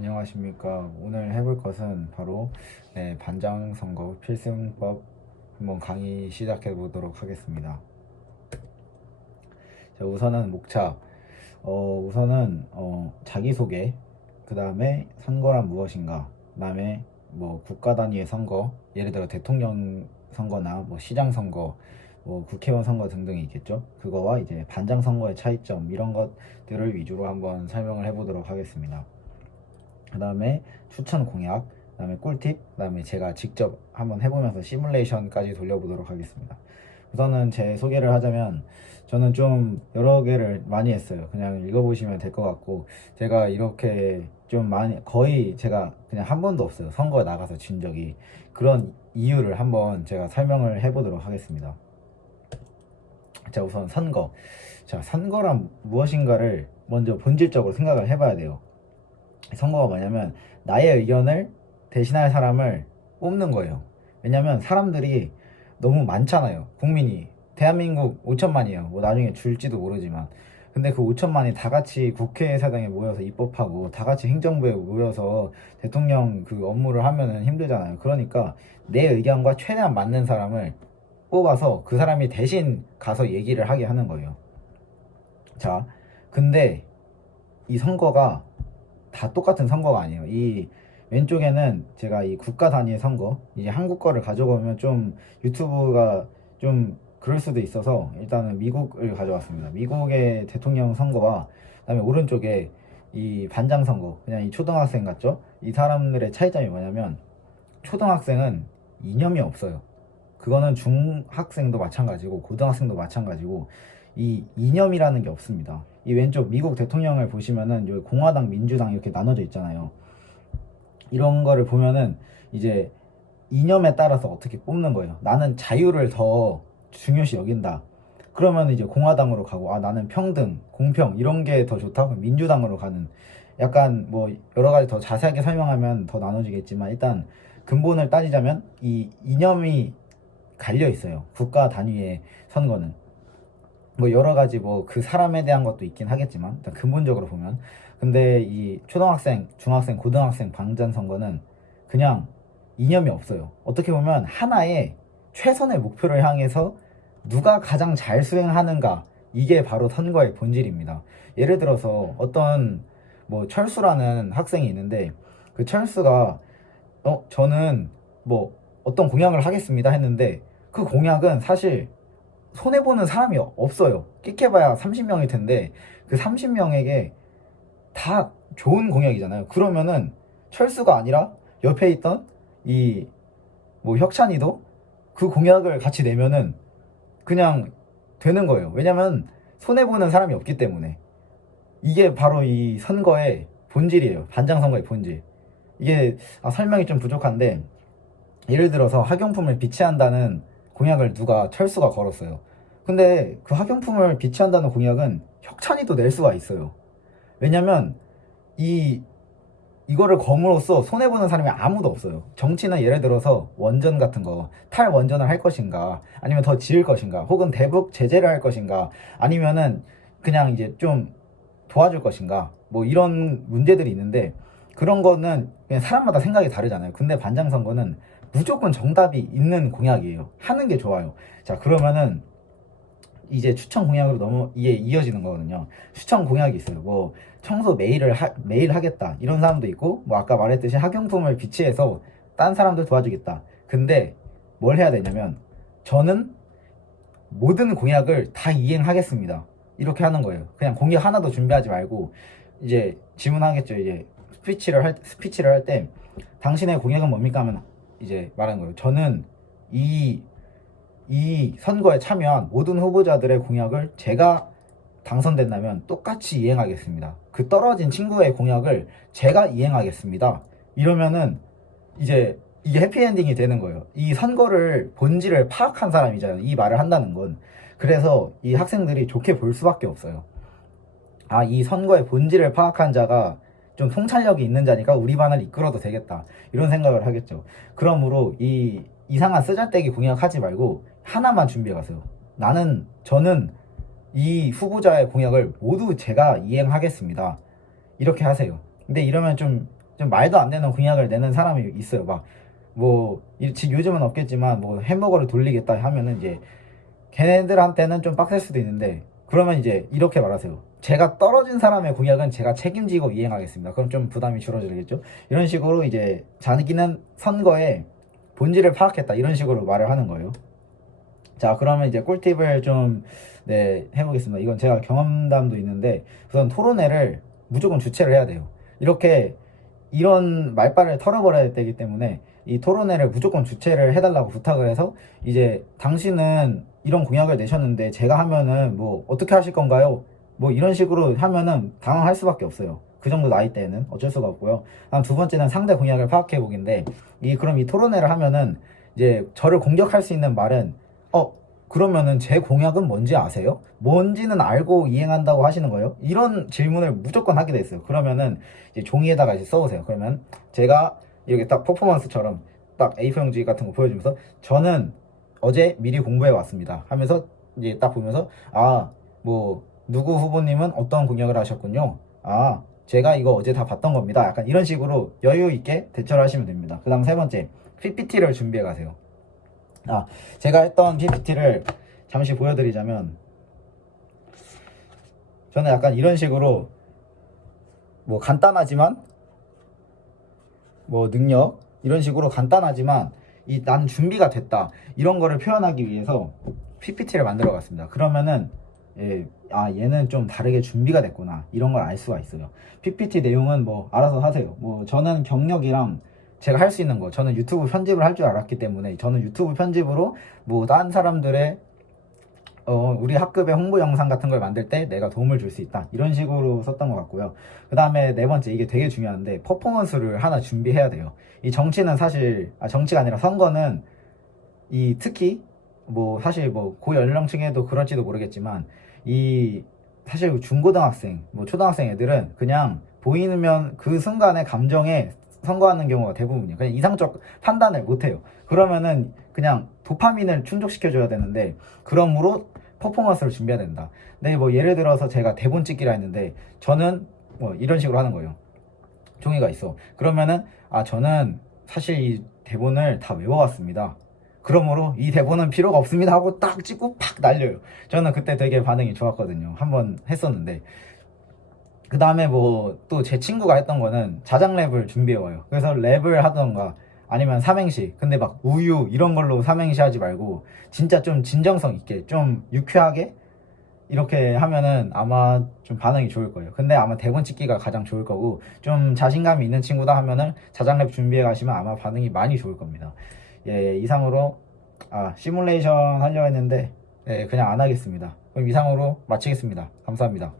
안녕하십니까. 오늘 해볼 것은 바로 반장 선거 필승법 한번 강의 시작해 보도록 하겠습니다. 자, 우선은 목차. 우선은 자기소개, 그 다음에 선거란 무엇인가, 그 다음에 뭐 국가 단위의 선거, 예를 들어 대통령 선거나 뭐 시장 선거, 뭐 국회의원 선거 등등이 있겠죠. 그거와 이제 반장 선거의 차이점, 이런 것들을 위주로 한번 설명을 해보도록 하겠습니다. 그 다음에 추천 공약, 그 다음에 꿀팁, 그 다음에 제가 직접 한번 해보면서 시뮬레이션까지 돌려보도록 하겠습니다. 우선은 제 소개를 하자면, 저는 좀 여러 개를 많이 했어요. 그냥 읽어보시면 될 것 같고, 제가 이렇게 좀 많이, 거의 제가 그냥 한 번도 없어요. 선거에 나가서 진 적이. 그런 이유를 한번 제가 설명을 해보도록 하겠습니다. 자, 우선 선거. 자, 선거란 무엇인가를 먼저 본질적으로 생각을 해봐야 돼요. 선거가 뭐냐면 나의 의견을 대신할 사람을 뽑는 거예요. 왜냐면 사람들이 너무 많잖아요. 국민이 대한민국 5천만이에요. 뭐 나중에 줄지도 모르지만, 근데 그 5천만이 다 같이 국회의사당에 모여서 입법하고 다 같이 행정부에 모여서 대통령 그 업무를 하면은 힘들잖아요. 그러니까 내 의견과 최대한 맞는 사람을 뽑아서 그 사람이 대신 가서 얘기를 하게 하는 거예요. 자, 근데 이 선거가 다 똑같은 선거가 아니에요. 이 왼쪽에는 제가 이 국가 단위의 선거, 이제 한국 거를 가져오면 좀 유튜브가 좀 그럴 수도 있어서 일단은 미국을 가져왔습니다. 미국의 대통령 선거와 그다음에 오른쪽에 이 반장 선거, 그냥 이 초등학생 같죠? 이 사람들의 차이점이 뭐냐면, 초등학생은 이념이 없어요. 그거는 중학생도 마찬가지고 고등학생도 마찬가지고, 이 이념이라는 게 없습니다. 이 왼쪽 미국 대통령을 보시면은 여기 공화당, 민주당 이렇게 나눠져 있잖아요. 이런 거를 보면은 이제 이념에 따라서 어떻게 뽑는 거예요. 나는 자유를 더 중요시 여긴다. 그러면 이제 공화당으로 가고, 아 나는 평등, 공평 이런 게 더 좋다. 그럼 민주당으로 가는. 약간 뭐 여러 가지 더 자세하게 설명하면 더 나눠지겠지만, 일단 근본을 따지자면 이 이념이 갈려 있어요. 국가 단위의 선거는. 뭐 여러 가지 뭐 그 사람에 대한 것도 있긴 하겠지만, 일단 근본적으로 보면, 근데 이 초등학생, 중학생, 고등학생 방전 선거는 그냥 이념이 없어요. 어떻게 보면 하나의 최선의 목표를 향해서 누가 가장 잘 수행하는가, 이게 바로 선거의 본질입니다. 예를 들어서 어떤 뭐 철수라는 학생이 있는데, 그 철수가 저는 뭐 어떤 공약을 하겠습니다 했는데, 그 공약은 사실 손해보는 사람이 없어요. 끽해봐야 30명일 텐데 그 30명에게 다 좋은 공약이잖아요. 그러면은 철수가 아니라 옆에 있던 이 뭐 혁찬이도 그 공약을 같이 내면은 그냥 되는 거예요. 왜냐면 손해보는 사람이 없기 때문에. 이게 바로 이 선거의 본질이에요. 반장 선거의 본질. 이게 설명이 좀 부족한데, 예를 들어서 학용품을 비치한다는 공약을 누가 철수가 걸었어요. 근데 그 학용품을 비치한다는 공약은 혁찬이도 낼 수가 있어요. 왜냐면 이거를 검으로써 손해보는 사람이 아무도 없어요. 정치는 예를 들어서 원전 같은 거, 탈원전을 할 것인가, 아니면 더 지을 것인가, 혹은 대북 제재를 할 것인가, 아니면은 그냥 이제 좀 도와줄 것인가, 뭐 이런 문제들이 있는데, 그런 거는 그냥 사람마다 생각이 다르잖아요. 근데 반장 선거는 무조건 정답이 있는 공약이에요. 하는 게 좋아요. 자, 그러면은 이제 추천 공약으로 이게 이어지는 거거든요. 추천 공약이 있어요. 뭐 청소 매일 하겠다 이런 사람도 있고, 뭐 아까 말했듯이 학용품을 비치해서 딴 사람들 도와주겠다. 근데 뭘 해야 되냐면, 저는 모든 공약을 다 이행하겠습니다, 이렇게 하는 거예요. 그냥 공약 하나도 준비하지 말고, 이제 질문하겠죠. 이제 스피치를 할 때 당신의 공약은 뭡니까 하면 이제 말하는 거예요. 저는 이 선거에 참여한 모든 후보자들의 공약을 제가 당선된다면 똑같이 이행하겠습니다. 그 떨어진 친구의 공약을 제가 이행하겠습니다. 이러면은 이제 이게 해피엔딩이 되는 거예요. 이 선거를 본질을 파악한 사람이잖아요, 이 말을 한다는 건. 그래서 이 학생들이 좋게 볼 수밖에 없어요. 이 선거의 본질을 파악한 자가 좀 통찰력이 있는 자니까 우리 반을 이끌어도 되겠다, 이런 생각을 하겠죠. 그러므로 이 이상한 쓰잘데기 공약하지 말고 하나만 준비해 가세요. 저는 이 후보자의 공약을 모두 제가 이행하겠습니다, 이렇게 하세요. 근데 이러면 좀 좀 말도 안 되는 공약을 내는 사람이 있어요. 막 뭐 요즘은 없겠지만 뭐 햄버거를 돌리겠다 하면은 이제 걔네들한테는 좀 빡셀 수도 있는데, 그러면 이제 이렇게 말하세요. 제가 떨어진 사람의 공약은 제가 책임지고 이행하겠습니다. 그럼 좀 부담이 줄어들겠죠. 이런 식으로 이제 자기는 선거의 본질을 파악했다, 이런 식으로 말을 하는 거예요. 자, 그러면 이제 꿀팁을 좀 해보겠습니다. 이건 제가 경험담도 있는데, 우선 토론회를 무조건 주최를 해야 돼요. 이렇게 이런 말빨을 털어버려야 되기 때문에 이 토론회를 무조건 주최를 해달라고 부탁을 해서, 이제 당신은 이런 공약을 내셨는데 제가 하면은 뭐 어떻게 하실 건가요? 뭐 이런 식으로 하면은 당황할 수밖에 없어요. 그 정도 나이 때는 어쩔 수가 없고요. 다음 두 번째는 상대 공약을 파악해 보기인데, 그럼 이 토론회를 하면은 이제 저를 공격할 수 있는 말은, 그러면은 제 공약은 뭔지 아세요? 뭔지는 알고 이행한다고 하시는 거예요? 이런 질문을 무조건 하게 돼 있어요. 그러면은 이제 종이에다가 이제 써보세요. 그러면 제가 이렇게 딱 퍼포먼스처럼 딱 A4 용지 같은 거 보여주면서, 저는 어제 미리 공부해 왔습니다 하면서 이제 딱 보면서, 뭐 누구 후보님은 어떤 공약을 하셨군요. 제가 이거 어제 다 봤던 겁니다. 약간 이런 식으로 여유 있게 대처를 하시면 됩니다. 그 다음 세 번째, PPT를 준비해 가세요. 제가 했던 PPT를 잠시 보여드리자면, 저는 약간 이런 식으로 뭐 간단하지만 뭐 능력, 이런 식으로 간단하지만 난 준비가 됐다, 이런 거를 표현하기 위해서 PPT를 만들어 갔습니다. 그러면은 얘는 좀 다르게 준비가 됐구나, 이런 걸 알 수가 있어요. PPT 내용은 뭐 알아서 하세요. 뭐 저는 경력이랑 제가 할 수 있는 거, 저는 유튜브 편집을 할 줄 알았기 때문에 저는 유튜브 편집으로 뭐 다른 사람들의 우리 학급의 홍보 영상 같은 걸 만들 때 내가 도움을 줄 수 있다, 이런 식으로 썼던 것 같고요. 그 다음에 네 번째, 이게 되게 중요한데, 퍼포먼스를 하나 준비해야 돼요. 이 정치는 사실 정치가 아니라 선거는, 특히 뭐 사실 뭐 고연령층에도 그럴지도 모르겠지만, 사실 중고등학생, 뭐 초등학생 애들은 그냥 보이면 그 순간의 감정에 선거하는 경우가 대부분이에요. 그냥 이상적 판단을 못해요. 그러면은 그냥 도파민을 충족시켜줘야 되는데, 그러므로 퍼포먼스를 준비해야 된다. 근데 뭐 예를 들어서 제가 대본 찍기라 했는데, 저는 뭐 이런 식으로 하는 거예요. 종이가 있어. 그러면은 저는 사실 이 대본을 다 외워왔습니다. 그러므로 이 대본은 필요가 없습니다 하고 딱 찍고 팍 날려요. 저는 그때 되게 반응이 좋았거든요. 한번 했었는데. 그 다음에 뭐 또 제 친구가 했던 거는 자작 랩을 준비해와요. 그래서 랩을 하던가 아니면 삼행시, 근데 막 우유 이런 걸로 삼행시 하지 말고 진짜 좀 진정성 있게 좀 유쾌하게 이렇게 하면은 아마 좀 반응이 좋을 거예요. 근데 아마 대본 찍기가 가장 좋을 거고, 좀 자신감이 있는 친구다 하면은 자작 랩 준비해 가시면 아마 반응이 많이 좋을 겁니다. 이상으로 시뮬레이션 하려고 했는데 그냥 안 하겠습니다. 그럼 이상으로 마치겠습니다. 감사합니다.